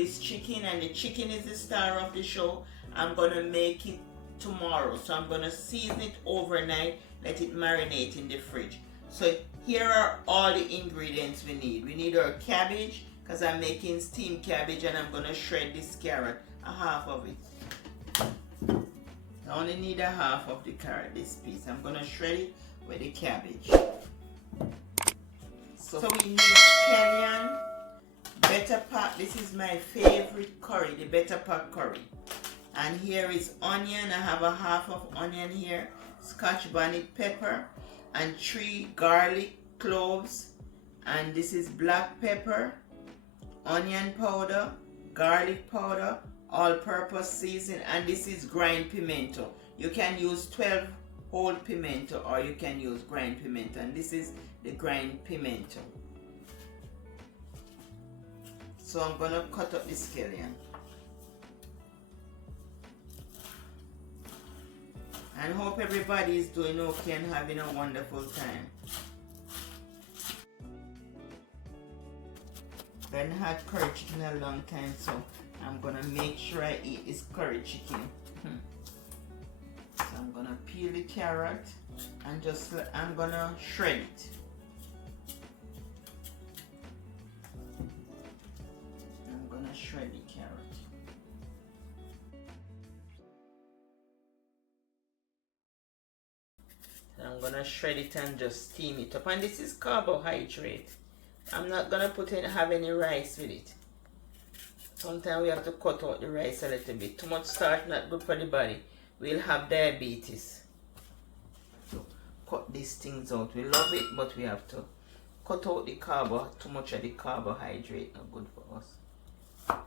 this chicken, and the chicken is the star of the show. I'm gonna make it tomorrow, so I'm gonna season it overnight, let it marinate in the fridge. So here are all the ingredients we need. We need our cabbage, because I'm making steamed cabbage, and I'm gonna shred this carrot, a half of it. I only need a half of the carrot, this piece. I'm gonna shred it with the cabbage. So we need scallion, better pot. This is my favorite curry, the better pot curry. And here is onion. I have a half of onion here, Scotch bonnet pepper, and 3 garlic cloves. And this is black pepper, onion powder, garlic powder, all-purpose seasoning, and this is grind pimento. You can use 12 whole pimento, or you can use grind pimento, and this is the grind pimento. So I'm gonna cut up the scallion. And hope everybody is doing okay and having a wonderful time. I haven't had curry chicken in a long time, so I'm gonna make sure I eat this curry chicken. So I'm gonna peel the carrot and I'm gonna shred it. I'm gonna shred the carrot. I'm gonna shred it and just steam it up. And this is carbohydrate. I'm not gonna have any rice with it. Sometimes we have to cut out the rice a little bit. Too much starch, not good for the body. We'll have diabetes. So cut these things out. We love it, but we have to cut out the too much of the carbohydrate, not good for us.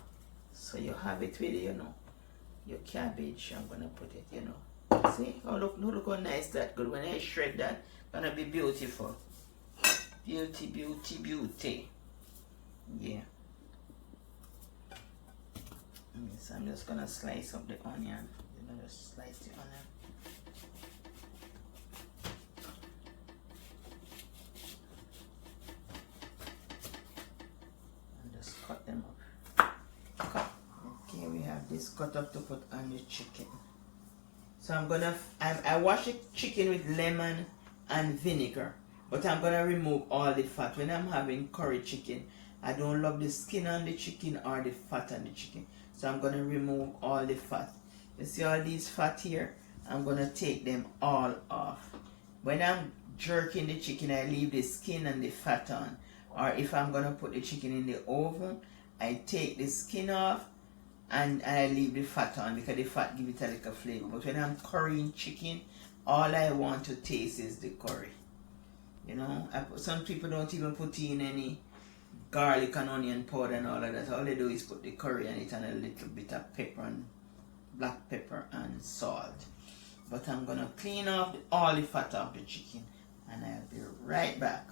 So you have it with, your cabbage. I'm gonna put it, See? Oh, look how nice that good. When I shred that, gonna be beautiful. Beauty, beauty, beauty. Yeah. So I'm just gonna slice up the onion. Just slice the onion. And just cut them up. Okay, we have this cut up to put on the chicken. So I wash the chicken with lemon and vinegar, but I'm gonna remove all the fat. When I'm having curry chicken, I don't love the skin on the chicken or the fat on the chicken. So I'm gonna remove all the fat. You see all these fat here? I'm gonna take them all off. When I'm jerking the chicken, I leave the skin and the fat on. Or if I'm gonna put the chicken in the oven, I take the skin off and I leave the fat on, because the fat gives it a little flavor. But when I'm currying chicken, all I want to taste is the curry. Some people don't even put in any garlic and onion powder and all of that. All they do is put the curry on it and a little bit of pepper and black pepper and salt. But I'm gonna clean off all the fat off the chicken, and I'll be right back.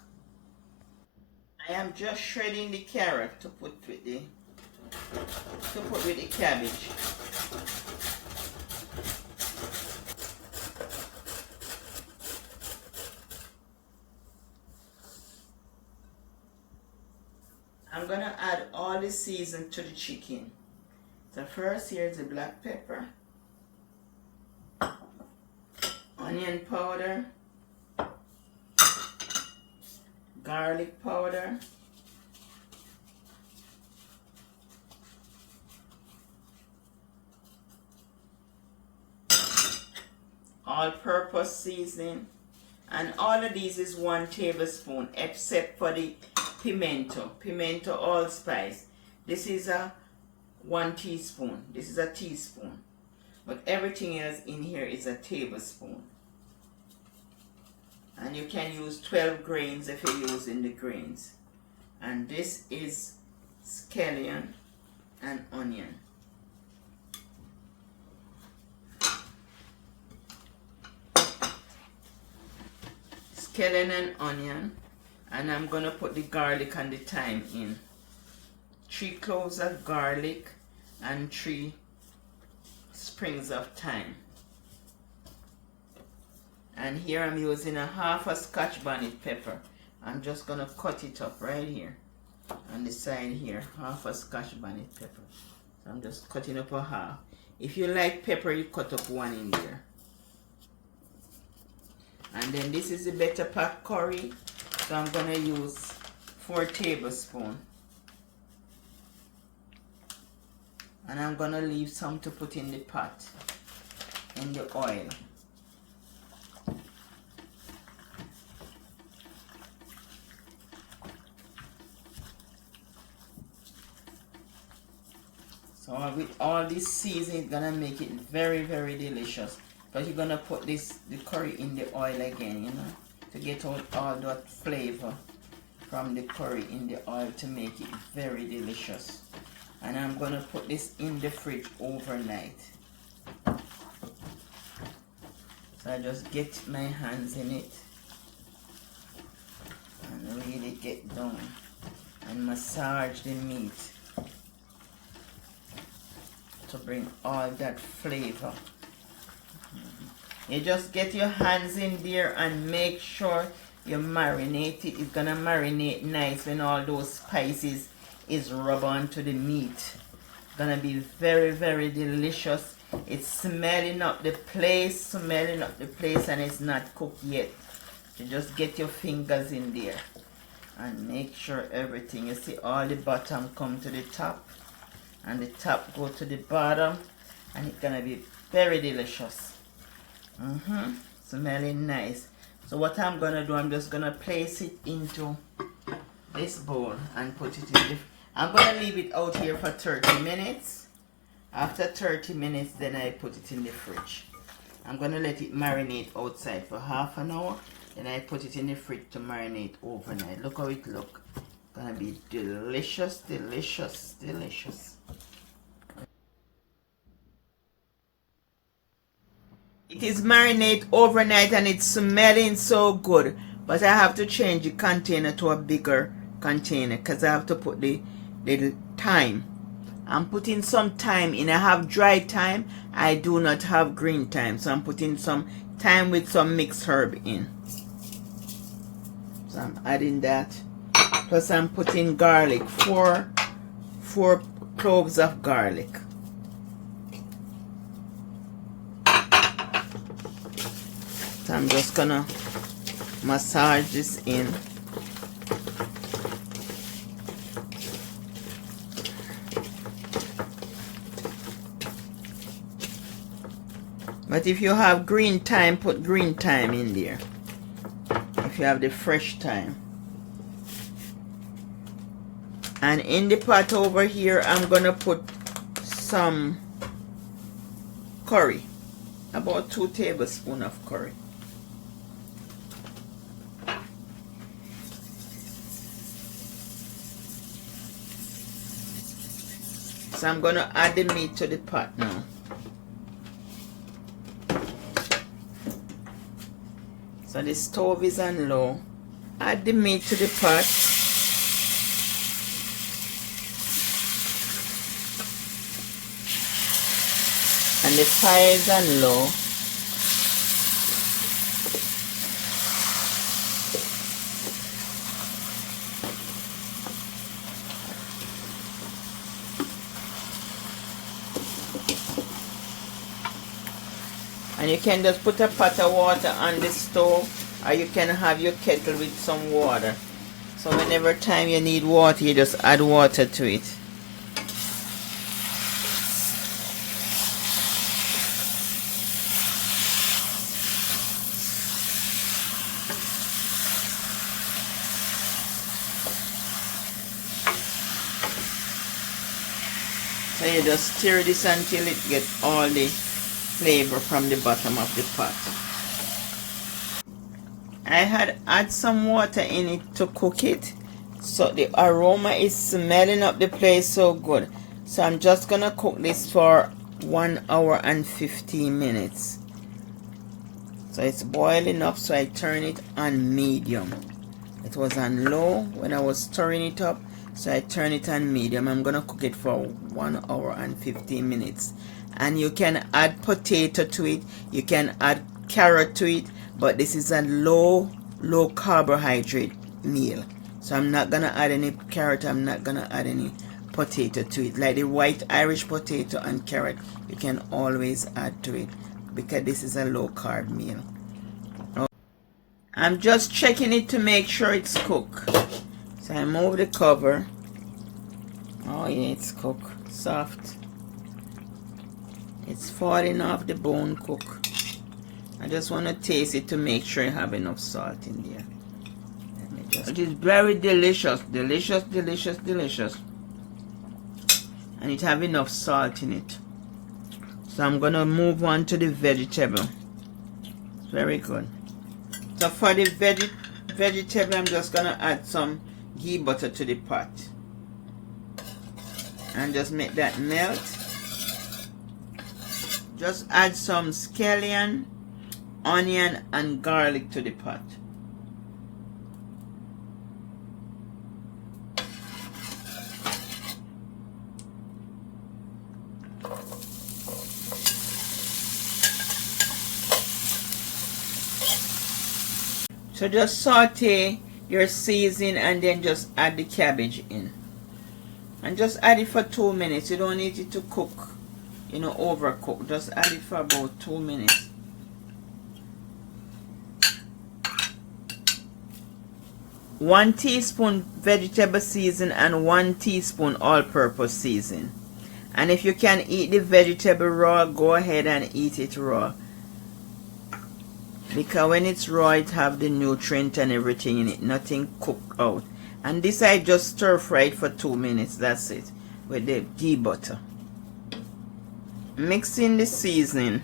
I am just shredding the carrot to put with the cabbage. I'm gonna add all the seasoning to the chicken. So first, here's the black pepper, onion powder, garlic powder, all-purpose seasoning, and all of these is 1 tablespoon, except for the pimento allspice. This is a 1 teaspoon. This is a teaspoon, but everything else in here is a tablespoon. And you can use 12 grains if you're using the grains. And this is scallion and onion. Scallion and onion. And I'm going to put the garlic and the thyme in. 3 cloves of garlic and 3 sprigs of thyme. And here I'm using a half a Scotch bonnet pepper. I'm just going to cut it up right here. on the side here, half a Scotch bonnet pepper. So I'm just cutting up a half. If you like pepper, you cut up one in there. And then this is the better pot curry. So I'm gonna use 4 tablespoons. And I'm gonna leave some to put in the pot, in the oil. So with all this seasoning, it's gonna make it very, very delicious. But you're gonna put the curry in the oil again, you know, to get out all that flavor from the curry in the oil to make it very delicious. And I'm gonna put this in the fridge overnight. So I just get my hands in it and really get down and massage the meat to bring all that flavor. You just get your hands in there and make sure you marinate it. It's gonna marinate nice when all those spices is rubbed onto the meat. It's gonna be very, very delicious. It's smelling up the place, and it's not cooked yet. You just get your fingers in there and make sure everything, you see all the bottom come to the top and the top go to the bottom, and it's gonna be very delicious. Smelling nice. So what I'm gonna do, I'm just gonna place it into this bowl and put it in the, I'm gonna leave it out here for 30 minutes. After 30 minutes, then I put it in the fridge. I'm gonna let it marinate outside for half an hour, then I put it in the fridge to marinate overnight. Look how it look. Gonna be delicious, delicious, delicious. It is marinate overnight and it's smelling so good, but I have to change the container to a bigger container because I have to put the little thyme. I'm putting some thyme in. I have dry thyme. I do not have green thyme, so I'm putting some thyme with some mixed herb in. So I'm adding that. Plus I'm putting garlic, four cloves of garlic. So I'm just gonna massage this in. But if you have green thyme, put green thyme in there. If you have the fresh thyme. And in the pot over here, I'm gonna put some curry. About 2 tablespoons of curry. So I'm going to add the meat to the pot now. So the stove is on low. Add the meat to the pot. And the fire is on low. And you can just put a pot of water on the stove, or you can have your kettle with some water. So whenever time you need water, you just add water to it. So you just stir this until it gets all the flavor from the bottom of the pot. I had add some water in it to cook it, so the aroma is smelling up the place so good. So I'm just gonna cook this for 1 hour and 15 minutes. So it's boiling up, so I turn it on medium. It was on low when I was stirring it up, so I turn it on medium. I'm gonna cook it for 1 hour and 15 minutes. And you can add potato to it, you can add carrot to it, but this is a low carbohydrate meal. So I'm not gonna add any carrot, I'm not gonna add any potato to it. Like the white Irish potato and carrot, you can always add to it because this is a low carb meal. I'm just checking it to make sure it's cooked. So I move the cover. Oh yeah, it's cooked. Soft. It's falling off the bone cook. I just want to taste it to make sure you have enough salt in there. Let me just... It is very delicious. Delicious, delicious, delicious. And it have enough salt in it. So I'm going to move on to the vegetable. It's very good. So for the vegetable, I'm just going to add some ghee butter to the pot. And just make that melt. Just add some scallion, onion, and garlic to the pot. So just saute your seasoning and then just add the cabbage in. And just add it for 2 minutes. You don't need it to cook, you know, overcook. Just add it for about 2 minutes. One teaspoon vegetable season and 1 teaspoon all-purpose season. And if you can eat the vegetable raw, go ahead and eat it raw. Because when it's raw, it have the nutrient and everything in it. Nothing cooked out. And this I just stir fry it for 2 minutes. That's it. With the ghee butter. Mix in the seasoning.